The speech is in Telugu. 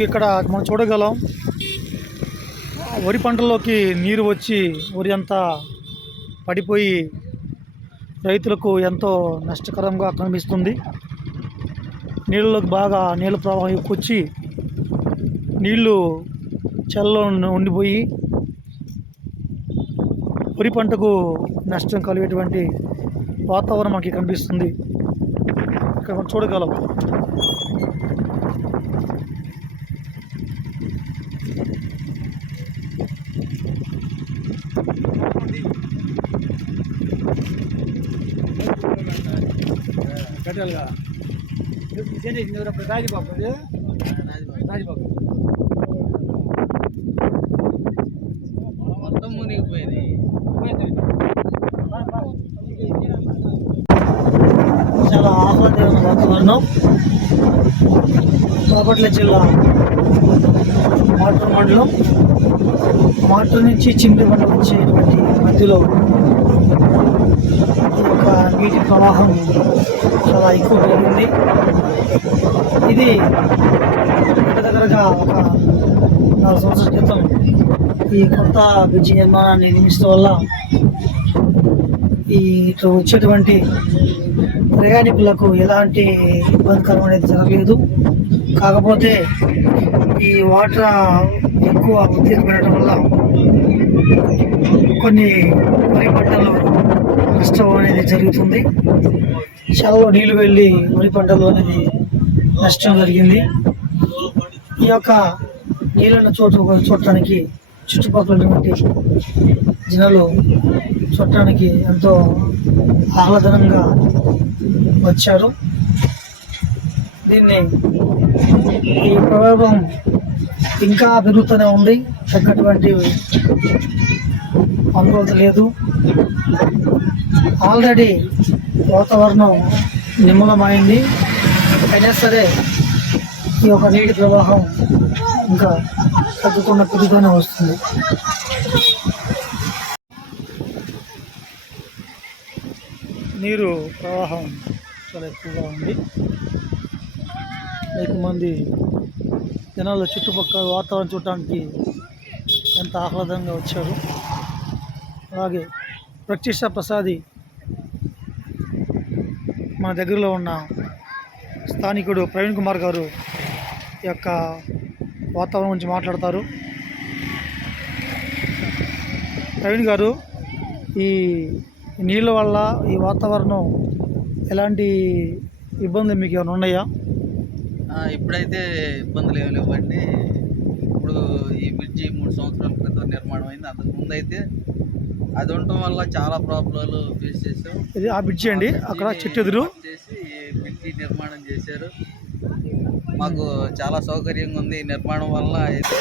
మీకు ఇక్కడ మనం చూడగలం వరి పంటల్లోకి నీరు వచ్చి వరి అంతా పడిపోయి రైతులకు ఎంతో నష్టకరంగా కనిపిస్తుంది. నీళ్ళలోకి బాగా నీళ్ళ ప్రవాహం ఎక్కువచ్చి నీళ్ళు చల్లో ఉండిపోయి వరి పంటకు నష్టం కలిగేటువంటి వాతావరణం మనకి కనిపిస్తుంది. ఇక్కడ మనం చూడగలం. కట్టాలిగా. రాజబాబు. రాజబాబు. మొత్తం మునిగిపోయింది. చాలా ఆహ్లాదకరమైన వాతావరణం. బాపట్ల జిల్లా మాటూరు మండలం. మాటూరు నుంచి చిమ్మిపట్ల వచ్చేటువంటి మధ్యలో ఒక నీటి ప్రవాహం చాలా ఎక్కువ పెరిగింది. ఇది దగ్గర దగ్గరగా ఒక నాలుగు సంవత్సరాల క్రితం ఈ కొత్త బ్రిడ్జి నిర్మాణాన్ని నిర్మించడం వల్ల ఈ ఇటు వచ్చేటువంటి ప్రయాణికులకు ఎలాంటి ఇబ్బందికరం అనేది జరగలేదు. కాకపోతే ఈ వాటర్ ఎక్కువ ఉత్తేజ వల్ల కొన్ని వరి పంటలు నష్టం అనేది జరుగుతుంది. చాలా నీళ్ళు వెళ్ళి వరి పంటలు అనేది నష్టం జరిగింది. ఈ యొక్క నీళ్ళను చోటు చూడటానికి చుట్టుపక్కల ఉన్నటువంటి జనాలు చూడటానికి ఎంతో ఆహ్లాదనంగా వచ్చారు. దీన్ని ఈ ప్రభావం ఇంకా పెరుగుతూనే ఉంది. తగ్గటువంటి అనుభూతి లేదు. ఆల్రెడీ వాతావరణం నిమ్మలమైంది అయినా సరే ఈ యొక్క నీటి ప్రవాహం ఇంకా తగ్గకుండా పెరుగుతూనే వస్తుంది. నీరు ప్రవాహం చాలా ఎక్కువగా ఉంది. అనేక మంది జనాలు చుట్టుపక్కల వాతావరణం చూడటానికి ఎంత ఆహ్లాదంగా వచ్చారు. అలాగే ప్రత్యక్ష ప్రసాది మన దగ్గరలో ఉన్న స్థానికుడు ప్రవీణ్ కుమార్ గారు యొక్క వాతావరణం గురించి మాట్లాడతారు. ప్రవీణ్ గారు ఈ నీళ్ళ వల్ల ఈ వాతావరణం ఎలాంటి ఇబ్బందులు మీకు ఏమైనా ఉన్నాయా? ఇప్పుడైతే ఇబ్బందులు ఏమి లేవండి. ఇప్పుడు ఈ బ్రిడ్జి మూడు సంవత్సరాల క్రితం నిర్మాణం అయింది. అంతకు ముందు అయితే అది ఉండటం వల్ల చాలా ప్రాబ్లాలు ఫేస్ చేసాం ఇది ఆ బ్రిడ్జి అండి. అక్కడ చెట్టు ఎదురు. చేసి ఈ బ్రిడ్జి నిర్మాణం చేశారు. మాకు చాలా సౌకర్యంగా ఉంది నిర్మాణం వల్ల అయితే